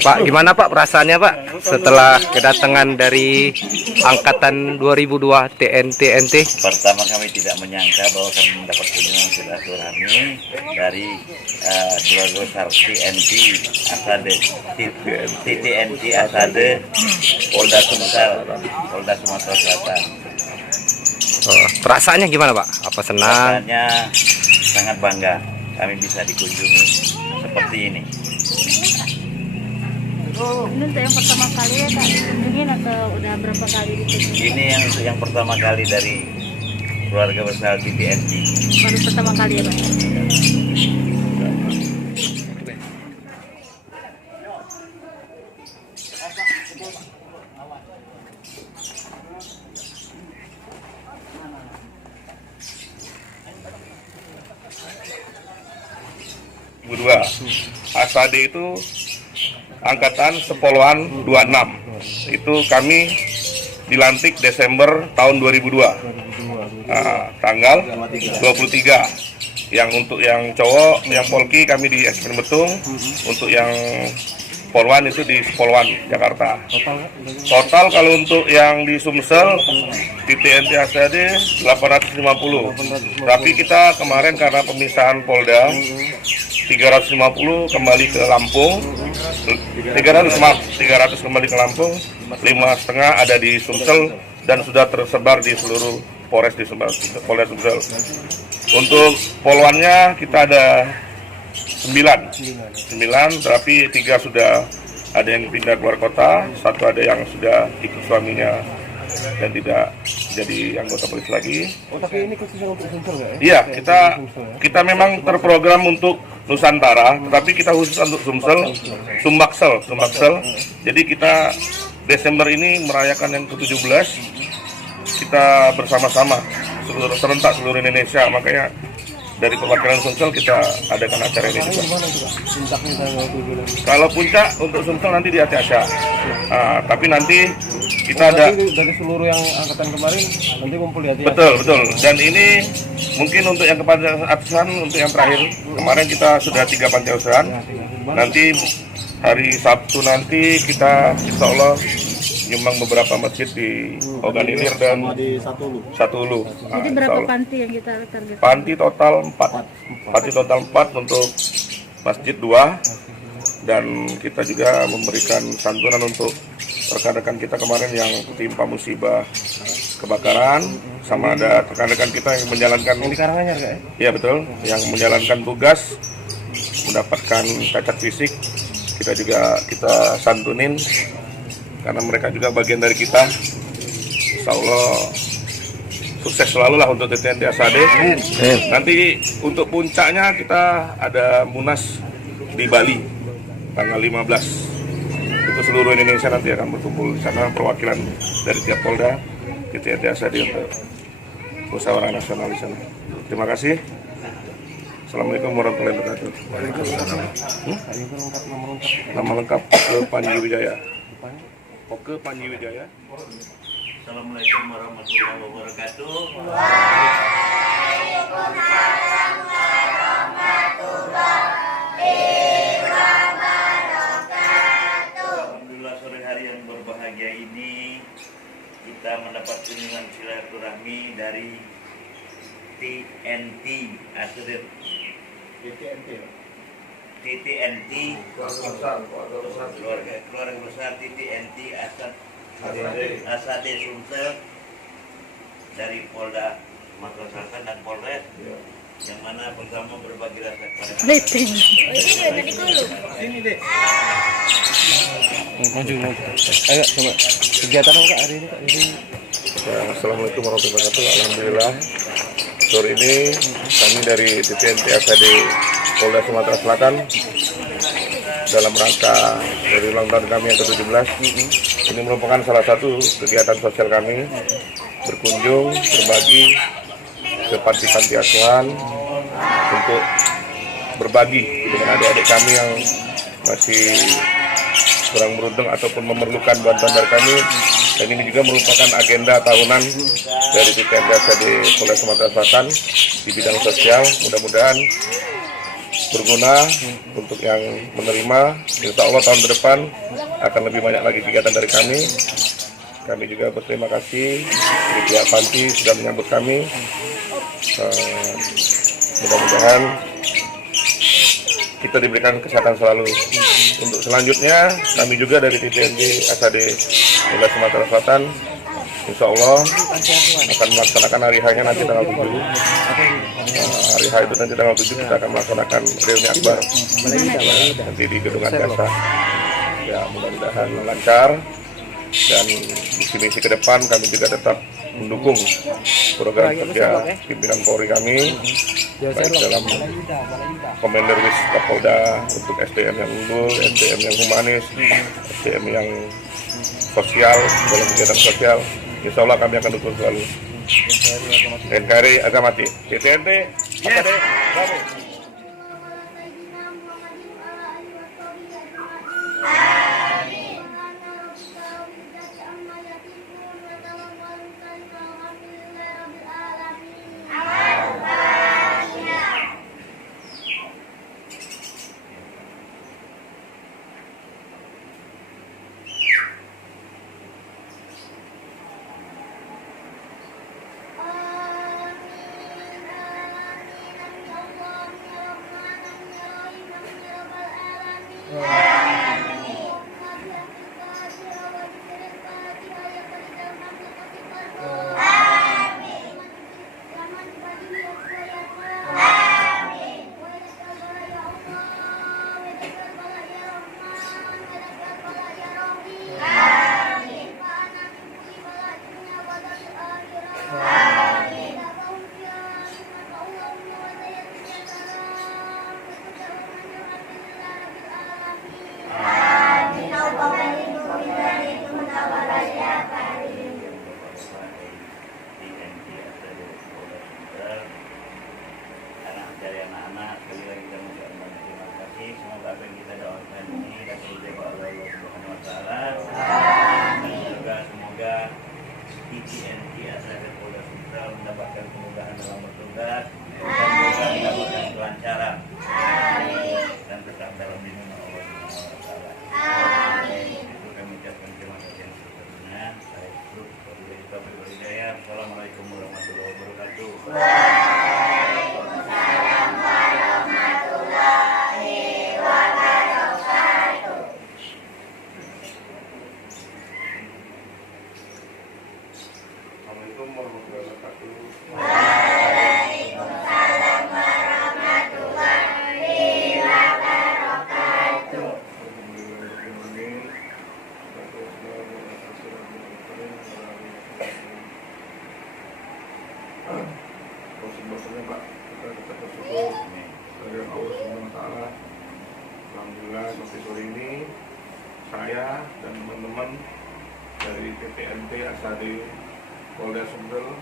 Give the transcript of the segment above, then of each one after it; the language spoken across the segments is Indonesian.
Pak, gimana Pak perasaannya Pak setelah kedatangan dari angkatan 2002 TNT? Pertama kami tidak menyangka bahwa kami mendapat kunjungan silaturahmi dari keluarga besar TNT Asade, TNT Asade, Polda Sumsel, Polda Sumatera Selatan. Oh, perasaannya gimana Pak? Apa senang? Rasanya sangat bangga kami bisa dikunjungi seperti ini. Ini untuk yang pertama kali ya Kak dikunjungin atau udah berapa kali dikunjungin? Ini yang pertama kali dari keluarga besar TNT. Baru pertama kali ya Pak? Kedua, ASAD itu angkatan Sepoluan 26. Itu kami dilantik Desember tahun 2002. Tanggal 23. Yang untuk yang cowok, yang Polki kami di SP Betung. Untuk yang Poluan itu di Sepoluan Jakarta. Total kalau untuk yang di Sumsel di TNT ASAD 850. Tapi kita kemarin karena pemisahan Polda 350 kembali ke Lampung, 300 kembali ke Lampung, 5,5 ada di Sumsel dan sudah tersebar di seluruh Polres di Polres Sumsel. Untuk poluannya kita ada 9, tapi 3 sudah ada yang pindah keluar kota, 1 ada yang sudah ikut suaminya dan tidak jadi anggota polisi lagi. Oh, tapi ini khusus untuk Sumsel nggak ya? Iya, kita memang terprogram untuk Nusantara, tetapi kita khusus untuk Sumbaksel. Jadi kita Desember ini merayakan yang ke-17, kita bersama-sama serentak seluruh Indonesia, makanya dari perwakilan Sumsel kita adakan acara ini juga. Kalau puncak untuk Sumsel nanti di Aceh. Tapi nanti kita ada dari seluruh yang angkatan kemarin nanti kumpul di Aceh. Betul. Dan ini mungkin untuk yang kepada atusan untuk yang terakhir. Kemarin kita sudah 3 pantai asuhan. Nanti hari Sabtu nanti kita insya Allah nyumbang beberapa masjid di Oganilir dan Satu Ulu. Jadi berapa panti yang kita targetkan? Panti total 4 untuk masjid 2, dan kita juga memberikan santunan untuk rekan-rekan kita kemarin yang tertimpa musibah kebakaran, sama ada rekan-rekan kita yang menjalankan Yang di Karanganyar nggak ya? Iya betul, yang menjalankan tugas mendapatkan cacat fisik, kita santunin karena mereka juga bagian dari kita. Insya Allah sukses selalu lah untuk TNT ASAD. Nanti untuk puncaknya kita ada Munas di Bali tanggal 15. Itu seluruh Indonesia nanti akan berkumpul di sana, perwakilan dari tiap Polda ke TNT ASAD untuk musyawarah nasional di sana. Terima kasih. Assalamualaikum warahmatullahi wabarakatuh. Nama lengkap Oke Panji Wijaya. Oke Panji Wijaya. Assalamualaikum warahmatullahi wabarakatuh. Waalaikumsalam warahmatullahi wabarakatuh. Alhamdulillah, sore hari yang berbahagia ini kita mendapat kunjungan silaturahmi dari TNT Asade. TNT keluarga besar TNT Asade Sumsel dari Polda Sumatera Selatan dan Polres, yang mana bersama berbagi rasa kepada Sini deh. Maju. Ayo coba kegiatan apa hari ini Kak? Assalamualaikum warahmatullahi wabarakatuh. Alhamdulillah sore ini kami dari TNT ASAD Polda Sumatera Selatan dalam rangka dari ulang tahun kami yang ke-17. Ini merupakan salah satu kegiatan sosial kami, berkunjung, berbagi ke panti-panti asuhan untuk berbagi dengan adik-adik kami yang masih kurang beruntung ataupun memerlukan bantuan dari kami. Dan ini juga merupakan agenda tahunan dari TNT ASAD Polda Sumatera Selatan di bidang sosial. Mudah-mudahan berguna untuk yang menerima. Insya Allah tahun depan akan lebih banyak lagi kegiatan dari kami. Kami juga berterima kasih dari pihak panti sudah menyambut kami. Mudah-mudahan kita diberikan kesehatan selalu. Untuk selanjutnya, kami juga dari TTNG ASAD Polda Sumatera Selatan, insya Allah akan melaksanakan hari H-nya nanti tanggal 7. Hari H itu nanti tanggal 7 kita akan melaksanakan reuni akbar nanti di Gedung Ancasa. Ya, mudah-mudahan lancar. Dan misi-misi ke depan kami juga tetap mendukung program kerja pimpinan Polri kami, baik dalam Komander Wis Kapolda untuk SDM yang unggul, SDM yang humanis, SDM yang sosial, dalam kegiatan sosial. Insya Allah kami akan dukung selalu. NKRI Azamati, TTNT, ASAD, bravo. TTNT ASAD Polda Sumsel mendapatkan kemudahan dalam bertugas dan mendapatkan kelancaran dan tetap dalam lindungan Allah Subhanahu wa taala. Itu kami ucapkan terima kasih yang sebesar-besarnya. Saya tutup wabillahi taufiq wal hidayah. Assalamualaikum warahmatullahi wabarakatuh. Waalaikumsalam warahmatullahi wabarakatuh. Assalamualaikum warahmatullahi wabarakatuh. Waalaikumsalam warahmatullahi wabarakatuh. Bosan-bosannya Pak, kita tetap bersyukur kepada Allah Subhanahu wa taala. Alhamdulillah sampai sore ini saya dan teman-teman dari TTNT ASAD Polda Sumsel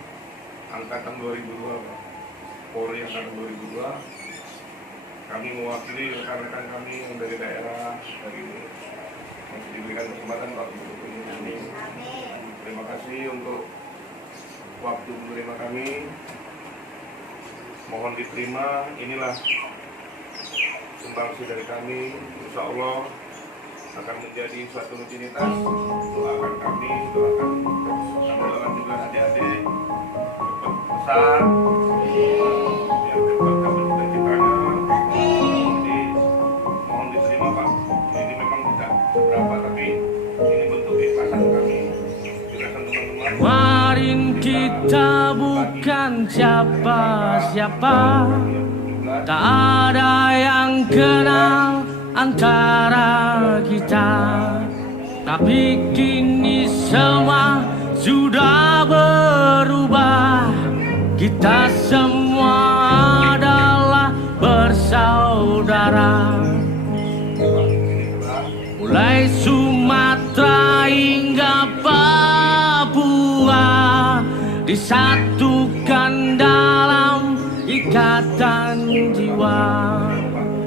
Angkatan 2002, Polri Angkatan 2002, kami mewakili rekan-rekan kami yang dari daerah dari masih diberikan kesempatan Pak untuk ini. Terima kasih untuk waktu menerima kami. Mohon diterima, inilah sumbangsi dari kami. Insya Allah akan menjadi suatu rutinitas. Doakan kami, doakan juga adik-adik cepat besar, biar cepat dapat cita-citanya. Jadi mohon diterima Pak. Ini memang tidak seberapa, tapi ini bentuk ikhlasan kami, ikhlasan teman-teman. Kemarin kita bukan siapa-siapa, tak ada yang kenal antara kita. Tapi kini semua sudah berubah. Kita semua adalah bersaudara. Mulai Sumatera hingga Papua disatukan dalam ikatan jiwa.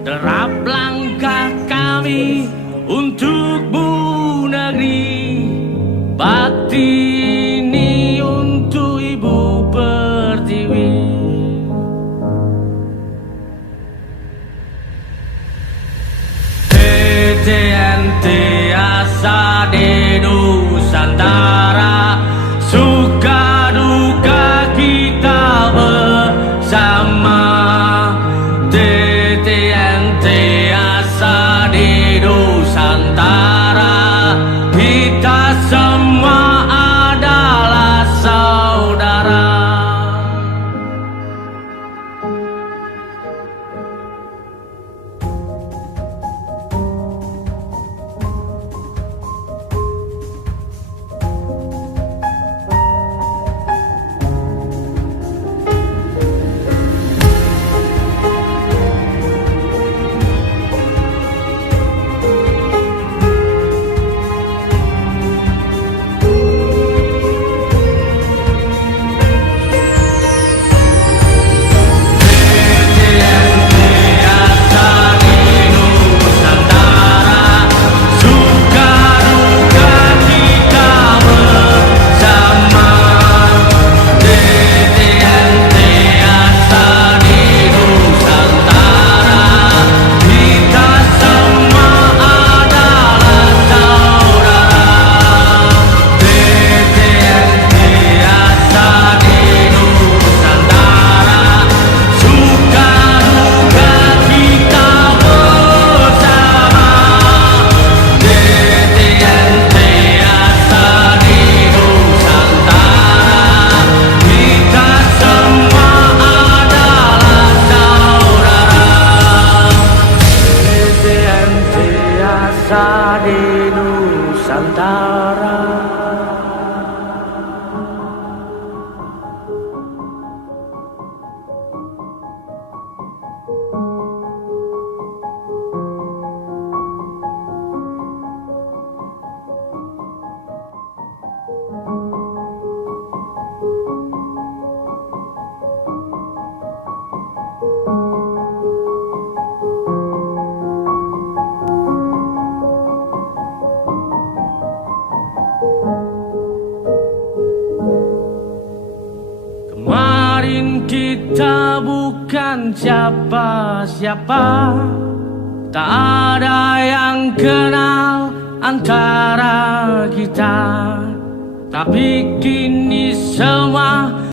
Derap langkah kami untukmu negeri, bakti ini untuk Ibu Pertiwi. kita bukan siapa-siapa, tak ada yang kenal antara kita. Tapi kini semua